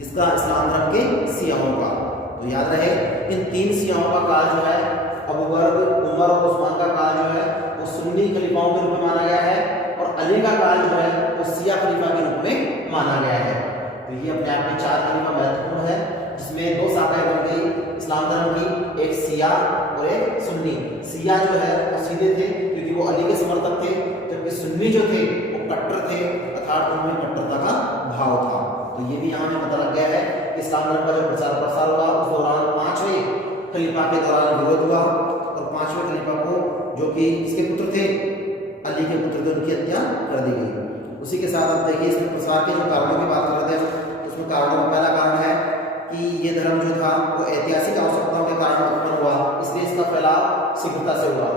इसका इस्लाम धर्म के शियाओं का। तो याद रहे, इन तीन शियाओं का काल जो है, अबू बकर, उमर और उस्मान का काल जो है वो सुन्नी खलीफाओं के रूप में माना गया है, और अली का काल जो है वो शिया खलीफा के रूप में माना गया है। तो ये अपने आप में चार खलीफा महत्वपूर्ण है, जिसमें दो शाखाएं बन गई इस्लाम धर्म की, एक शिया और एक सुन्नी। शिया जो है वो सीधे थे क्योंकि वो अली के समर्थक थे, जबकि सुन्नी जो थे वो कट्टर थे, अर्थात उनमें कट्टरता का भाव था। तो ये भी यहाँ हमें पता लग गया है कि इस्लाम धर्म का जो प्रचार प्रसार हुआ उस दौरान पांचवें खलीफा के दौरान विरोध हुआ, और पांचवें खलीफा को, जो कि इसके पुत्र थे, अली के पुत्र थे, उनकी हत्या कर दी गई। उसी के साथ आप देखिए, इसमें प्रसार के जो कारणों की बात कर रहे थे, तो उसमें कारणों का पहला कारण है कि ये धर्म जो था वो ऐतिहासिक आवश्यकताओं के कारण उत्पन्न हुआ, इसलिए इसका फैलाव शीघ्रता से हुआ,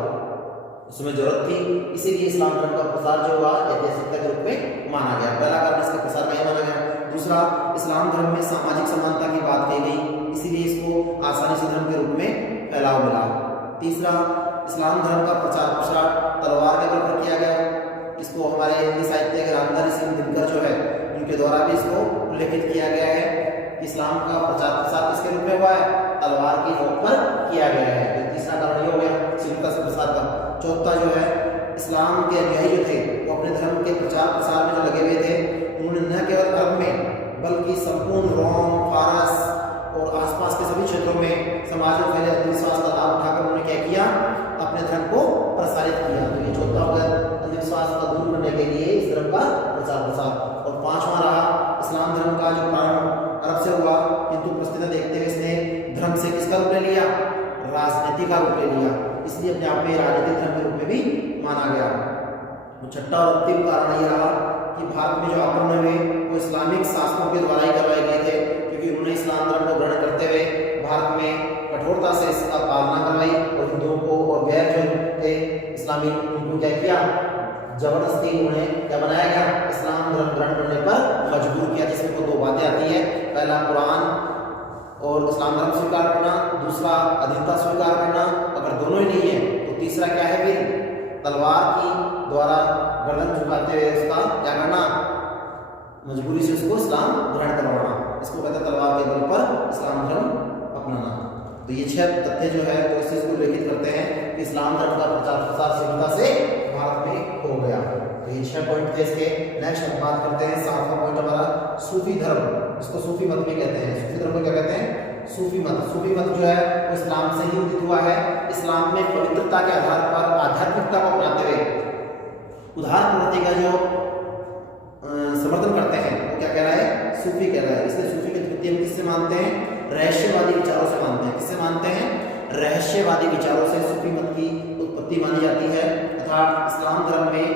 उसमें जरूरत थी, इसीलिए इस्लाम धर्म का प्रसार जो हुआ ऐतिहासिकता के रूप में माना गया। पहला कारण इसका प्रसार का ही माना गया। दूसरा, इस्लाम धर्म में सामाजिक समानता की बात कही गई, इसीलिए इसको आसानी से धर्म के रूप में फैलाव मिला। तीसरा, इस्लाम धर्म का प्रचार प्रसार तलवार के बल पर किया गया, इसको हमारे हिंदी साहित्य के रामधारी सिंह दिनकर जो है उनके द्वारा भी इसको उल्लेखित किया गया है। इस्लाम का प्रचार प्रसार किसके रूप में हुआ है, तलवार की नोक पर किया गया है। तो तीसरा कारण ये हो गया शीघ्रता से प्रसार का। चौथा जो है, इस्लाम के अनुयायी जो थे वो अपने धर्म के प्रचार प्रसार में जो लगे हुए थे, उन्होंने न केवल अरब में बल्कि संपूर्ण रोम, फारस और आसपास के सभी क्षेत्रों में समाज में फैले अंधविश्वास का लाभ उठाकर उन्होंने क्या किया, अपने धर्म को प्रसारित किया। तो ये चौथा हो गया अंधविश्वास का दूर करने के लिए इस धर्म का प्रचार प्रसार। और पांचवा रहा, इस्लाम धर्म का जो प्रारंभ अरब से हुआ, किंतु परिस्थितियां देखते हुए इसने धर्म से किसका रूप ले लिया, राजनीति का रूप ले लिया, इसलिए अपने आप में राजनीतिक धर्म के रूप में भी माना गया। तो छठा और अंतिम कारण ये रहा कि भारत में जो आक्रमण हुए वो इस्लामिक शासकों के द्वारा ही करवाए गए थे, क्योंकि उन्होंने इस्लाम धर्म को ग्रहण करते हुए भारत में कठोरता से इसका पालना करवाई, और हिंदुओं को और गैर जो थे इस्लामी उनको क्या किया, जबरदस्ती उन्हें क्या बनाया गया, इस्लाम धर्म ग्रहण करने पर मजबूर किया। जिसमें को दो बातें आती है, पहला कुरान और इस्लाम धर्म स्वीकार करना, दूसरा अधीनता स्वीकार करना। अगर दोनों ही नहीं है तो तीसरा क्या है, फिर तलवार की द्वारा गर्दन झुकाते हुए उसका क्या करना, मजबूरी से उसको इस्लाम ग्रहण करवाना, इसको कहते हैं तलवार के बल पर इस्लाम धर्म अपनाना। तो ये 6 तथ्य जो है वो इस चीज को उल्लेखित करते हैं कि इस्लाम धर्म का प्रचार प्रसार शीघ्रता से भारत में हो गया। तो ये 6 पॉइंट थे इसके। नेक्स्ट हम बात करते हैं 7वां पॉइंट हमारा सूफी धर्म, इसको सूफी मत भी कहते हैं। सूफी धर्म को क्या कहते हैं, सूफी मत। सूफी मत जो है वो इस्लाम से ही उदित हुआ है। इस्लाम में पवित्रता के आधार पर आध्यात्मिकता को अपनाते हुए उदार प्रवृत्ति का जो समर्थन करते हैं वो क्या कह रहा है, सूफी कह रहा है। इसलिए सूफी की उत्पत्ति हम किससे मानते हैं, रहस्यवादी विचारों से मानते हैं। किससे मानते हैं, रहस्यवादी विचारों से सूफी मत की उत्पत्ति मानी जाती है। अर्थात इस्लाम धर्म में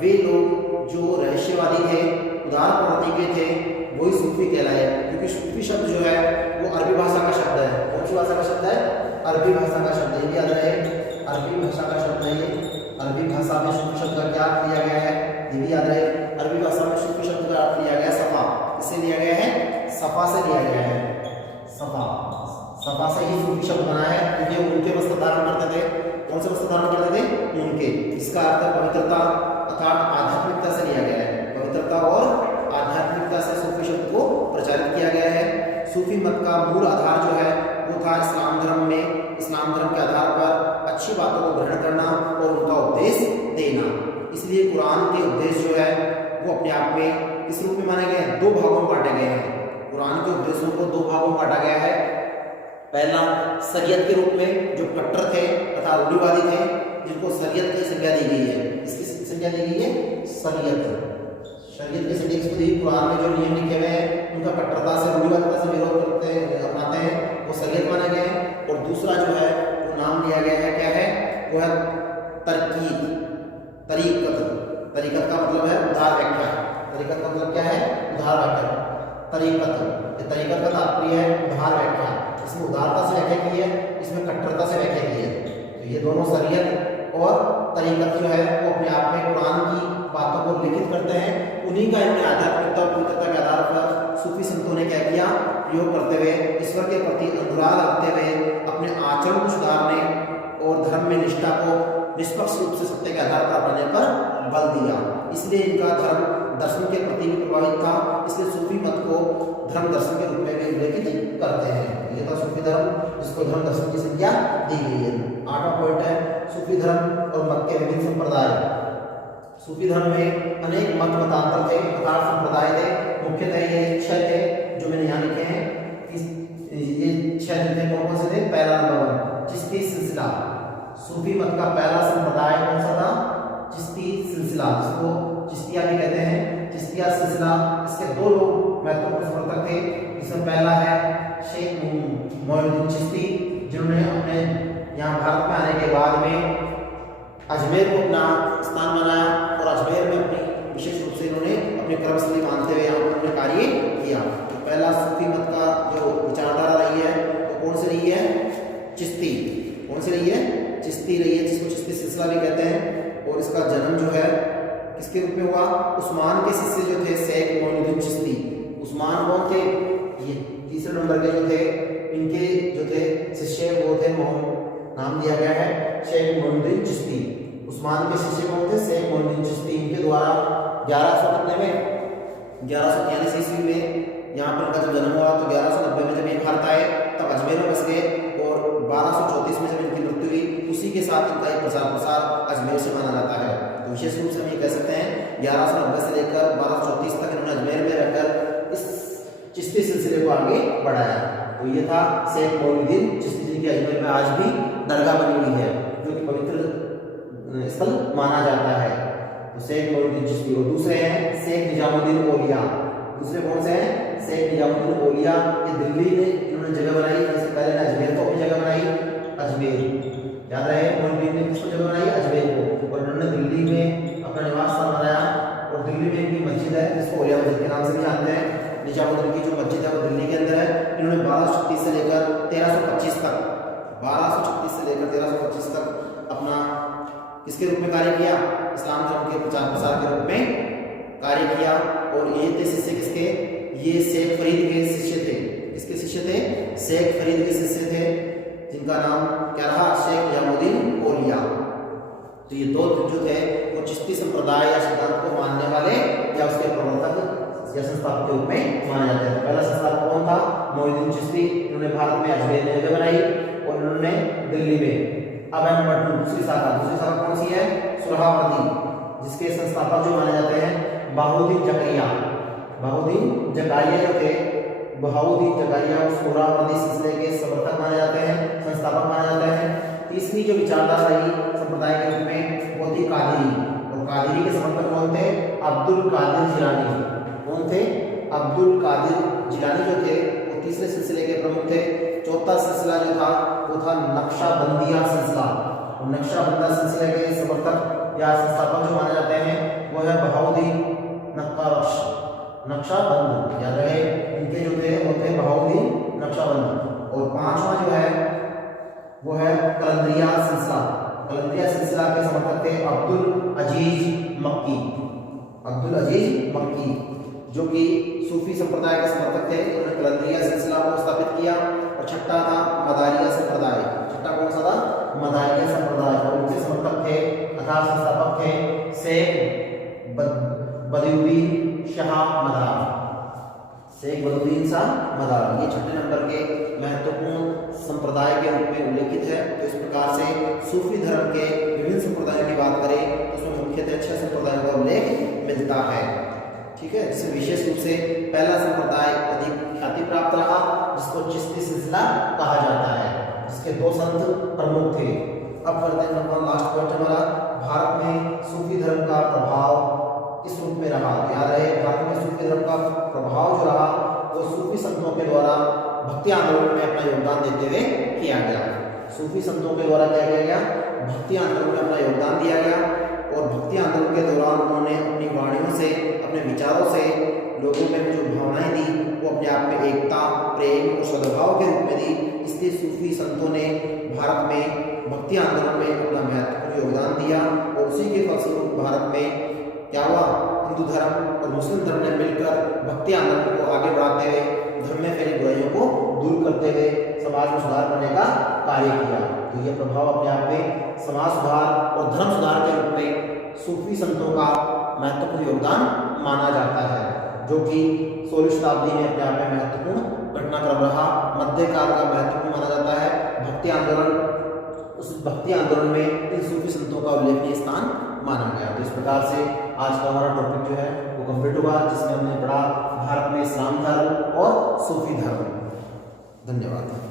वे लोग जो रहस्यवादी थे, उदार प्रवृत्ति के थे, वही सूफी कहलाए। क्योंकि सूफी शब्द जो है वो अरबी भाषा का शब्द है। कौन सी भाषा का शब्द है, अरबी भाषा का शब्द है। याद रहे, अरबी भाषा का शब्द है ये। अरबी भाषा में सूफी शब्द का क्या अर्थ लिया गया है, ये भी याद रहे। अरबी भाषा में सूफी शब्द का अर्थ लिया गया है सफा। किससे लिया गया है, सफा से लिया गया है। सफा, सफा से ही सूफी शब्द बना है, क्योंकि उनके वस्त्र धारण करते थे। कौन से वस्त्र धारण करते थे? उनके। इसका अर्थ पवित्रता अर्थात आध्यात्मिकता से लिया गया है। पवित्रता और आध्यात्मिकता से सूफी शब्द को प्रचारित किया गया है। सूफी मत का मूल आधार जो है वो था इस्लाम धर्म में, इस्लाम धर्म के आधार पर अच्छी बातों को ग्रहण करना और उनका उपदेश देना। इसलिए कुरान के उपदेश जो है वो अपने आप में इस रूप में माने गए हैं, 2 भागों में बांटे गए हैं। कुरान के उपदेशों को 2 भागों में बांटा गया है। पहला शरीयत के रूप में, जो कट्टर थे तथा रूढ़िवादी थे, जिनको शरीयत की संज्ञा दी गई है। इसकी संज्ञा दी गई है शरीयत। शरीयत की संज्ञा किसको दी? कुरान में जो नियम लिखे हुए हैं उनका कट्टरता से, रूढ़िवादिता से विरोध करते अपनाते हैं, वो शरीयत माने गए हैं। और दूसरा जो है वो नाम लिया गया है, क्या है? वो है तरकीब, तरीकत। तरीकत का मतलब है उदार व्याख्या। तरीकत का मतलब क्या है? उदार व्याख्या। तरीकत, ये तरीकत का तात्पर्य है उदार व्याख्या। इसमें उदारता से व्याख्या की है, इसमें कट्टरता से व्याख्या की है। तो ये दोनों शरीयत और तरीकत जो है वो अपने आप में कुरान की बातों को लिखित करते हैं। उन्हीं का इन्हें आध्यात्मिकता और पवित्रता के आधार पर सूफी संतों ने क्या किया? प्रयोग करते हुए, ईश्वर के प्रति अनुराग रखते हुए अपने आचरण को सुधारने और धर्म में निष्ठा को निष्पक्ष रूप से सत्य के आधार पर अपनाने पर बल दिया। इसलिए इनका धर्म दर्शन के प्रति भी प्रभावित था। इसलिए सूफी मत को धर्म दर्शन के रूप में भी उल्लेखित करते हैं। ये था सूफी धर्म, जिसको धर्म दर्शन की संज्ञा दी गई है। 8वां पॉइंट है सूफी धर्म और मत के विभिन्न संप्रदाय। सूफी धर्म में अनेक मत मतांतर थे, प्रकार संप्रदाय थे। मुख्यतः ये 6 थे जो मैंने यहाँ लिखे हैं। ये 6 थे, कौन से थे? पहला नंबर चिश्ती सिलसिला। सूफी मत का पहला संप्रदाय कौन सा था? चिश्ती सिलसिला, जिसको चिश्तिया भी कहते हैं। चिश्तिया सिलसिला, इसके 2 लोग महत्वपूर्ण समर्थक थे। इसमें पहला है शेख मोइनुद्दीन चिश्ती, जिन्होंने अपने यहाँ भारत में आने के बाद में अजमेर को अपना स्थान बनाया और अजमेर में अपनी विशेष रूप से इन्होंने अपनी कर्मस्थली मानते हुए यहाँ पर उन्होंने कार्य किया। तो पहला सूफी मत का जो विचारधारा रही है तो कौन सी रही है? चिश्ती। कौन सी रही है? चिश्ती रही है, जिसको चिश्ती सिलसिला भी कहते हैं। और इसका जन्म जो है किसके रूप में हुआ? उस्मान के शिष्य जो थे शेख मोइनुद्दीन चिश्ती। उस्मान कौन थे? ये तीसरे नंबर के जो थे, इनके जो थे शिष्य वो थे, नाम दिया गया है शेख मोइनुद्दीन चिश्ती। उस्मान के शिष्य कौन थे? शेख मोइनुद्दीन चिश्ती। इनके द्वारा 1193 ईस्वी में यहाँ पर इनका जब जन्म हुआ तो 1190 में जब ये भारत आए तब अजमेर में बस गए और 1234 में जब इनकी मृत्यु हुई उसी के साथ इनका एक प्रसार अजमेर से माना जाता है। तो विशेष रूप से हम ये कह सकते हैं 1190 से लेकर 1234 तक इन्होंने अजमेर में रहकर इस चिश्ती सिलसिले को आगे बढ़ाया। तो ये था शेख मोइनुद्दीन चिश्ती जी की अजमेर में आज भी दरगाह बनी हुई है, जो कि पवित्र स्थल माना जाता है। तो शेख मोइनुद्दीन चिश्ती। और दूसरे हैं शेख निजामुद्दीन औलिया। दूसरे कौन से हैं? शेख निजामुद्दीन औलिया। ये दिल्ली में इन्होंने जगह बनाई, जैसे पहले ने अजमेर को अपनी जगह बनाई। अजमेर याद रहे, मोइनुद्दीन ने किसको जगह बनाई? अजमेर को। और इन्होंने दिल्ली में अपना निवास स्थान बनाया और दिल्ली में इनकी मस्जिद है जिसको औलिया मस्जिद के नाम से भी जानते हैं। निजामुद्दीन की जो मस्जिद है वो दिल्ली के अंदर है। इन्होंने 1236 से लेकर 1325 तक 1236 से लेकर 1325 तक अपना किसके रूप में कार्य किया? इस्लाम धर्म के प्रचार प्रसार के रूप में कार्य किया। और ये थे शिष्य किसके? ये शेख फरीद के शिष्य थे। किसके शिष्य थे? शेख फरीद के शिष्य थे, जिनका नाम क्या रहा? शेख निजामुद्दीन औलिया। तो ये 2 जो थे वो चिश्ती संप्रदाय या सिद्धांत को मानने वाले या उसके प्रवर्तक या संस्थापक के रूप में माने जाते हैं। पहला संस्थापक कौन था? मोइनुद्दीन चिश्ती। इन्होंने भारत में अजमेर में जगह बनाई और इन्होंने दिल्ली में। अब है नंबर 2 दूसरी शाखा। दूसरी शाखा कौन सी है? सुरहावर्दी, जिसके संस्थापक जो माने जाते हैं बहाउद्दीन जकारिया। बहाउद्दीन जकारिया जो थे, बहाउद्दीन जकारिया और सुरहावर्दी सिलसिले के समर्थक माने जाते हैं, संस्थापक माने जाते हैं। तीसरी जो विचारधारा रही संप्रदाय के रूप में वो थी कादिरी। और कादिरी के समर्थक कौन थे? अब्दुल कादिर जिलानी। कौन थे? अब्दुल कादिर जिलानी जो थे वो तीसरे सिलसिले के प्रमुख थे। चौथा सिलसिला जो था वो था नक्शबंदिया सिलसिला। और नक्शबंदिया सिलसिले के समर्थक या संस्थापक जो माने जाते हैं वो है बहाउद्दीन नक्काश नक्शबंद। याद रहे, इनके जो थे वो थे बहाउद्दीन नक्शबंद। और 5वां जो है वो है कलंदरिया सिलसिला। कलंदरिया सिलसिला के समर्थक थे अब्दुल अजीज मक्की। अब्दुल अजीज मक्की जो कि सूफी संप्रदाय के समर्थक थे, उन्होंने कलंदरिया सिलसिला को स्थापित किया। और छठा था मदारिया संप्रदाय। छठा कौन सा था? मदारिया संप्रदाय। बदरुद्दीन शाह मदार, ये छठे नंबर के महत्वपूर्ण संप्रदाय के रूप में उल्लेखित है। तो इस प्रकार से सूफी धर्म के विभिन्न संप्रदायों की बात करें तो उसमें मुख्यतः 6 संप्रदायों का उल्लेख मिलता है। ठीक है, जिसमें विशेष रूप से पहला संप्रदाय अधिक ख्याति प्राप्त रहा, जिसको चिश्ती सिलसिला कहा जाता है, जिसके 2 संत प्रमुख थे। अब करते हैं अपना लास्ट पॉइंट हमारा, भारत में सूफी धर्म का प्रभाव किस रूप में रहा। याद रहे, भारत में सूफी धर्म का प्रभाव जो रहा वो सूफी संतों के द्वारा भक्ति आंदोलन में अपना योगदान देते हुए किया गया। सूफी संतों के द्वारा क्या किया गया, भक्ति आंदोलन में अपना योगदान दिया गया, और भक्ति आंदोलन के दौरान उन्होंने अपनी वाणियों से, अपने विचारों से लोगों में जो भावनाएं दी वो अपने आप में एकता, प्रेम और सद्भाव के रूप में दी। इसलिए सूफी संतों ने भारत में भक्ति आंदोलन में अपना महत्वपूर्ण योगदान दिया, और उसी के फलस्वरूप भारत में क्या हुआ, हिंदू धर्म और मुस्लिम धर्म ने मिलकर भक्ति आंदोलन को आगे बढ़ाते हुए धर्म में फैली बुराइयों को दूर करते हुए समाज में सुधार करने का कार्य किया। तो यह प्रभाव अपने आप में समाज सुधार और धर्म सुधार के रूप में सूफी संतों का महत्वपूर्ण योगदान माना जाता है, जो कि 16वीं शताब्दी में अपने आप में महत्वपूर्ण घटनाक्रम रहा। मध्यकाल का महत्वपूर्ण माना जाता है भक्ति आंदोलन। उस भक्ति आंदोलन में इन सूफी संतों का उल्लेखनीय स्थान माना गया। तो इस प्रकार से आज का हमारा टॉपिक जो है वो कंप्लीट हुआ, जिसमें हमने पढ़ा भारत में इस्लाम धर्म और सूफी धर्म। धन्यवाद।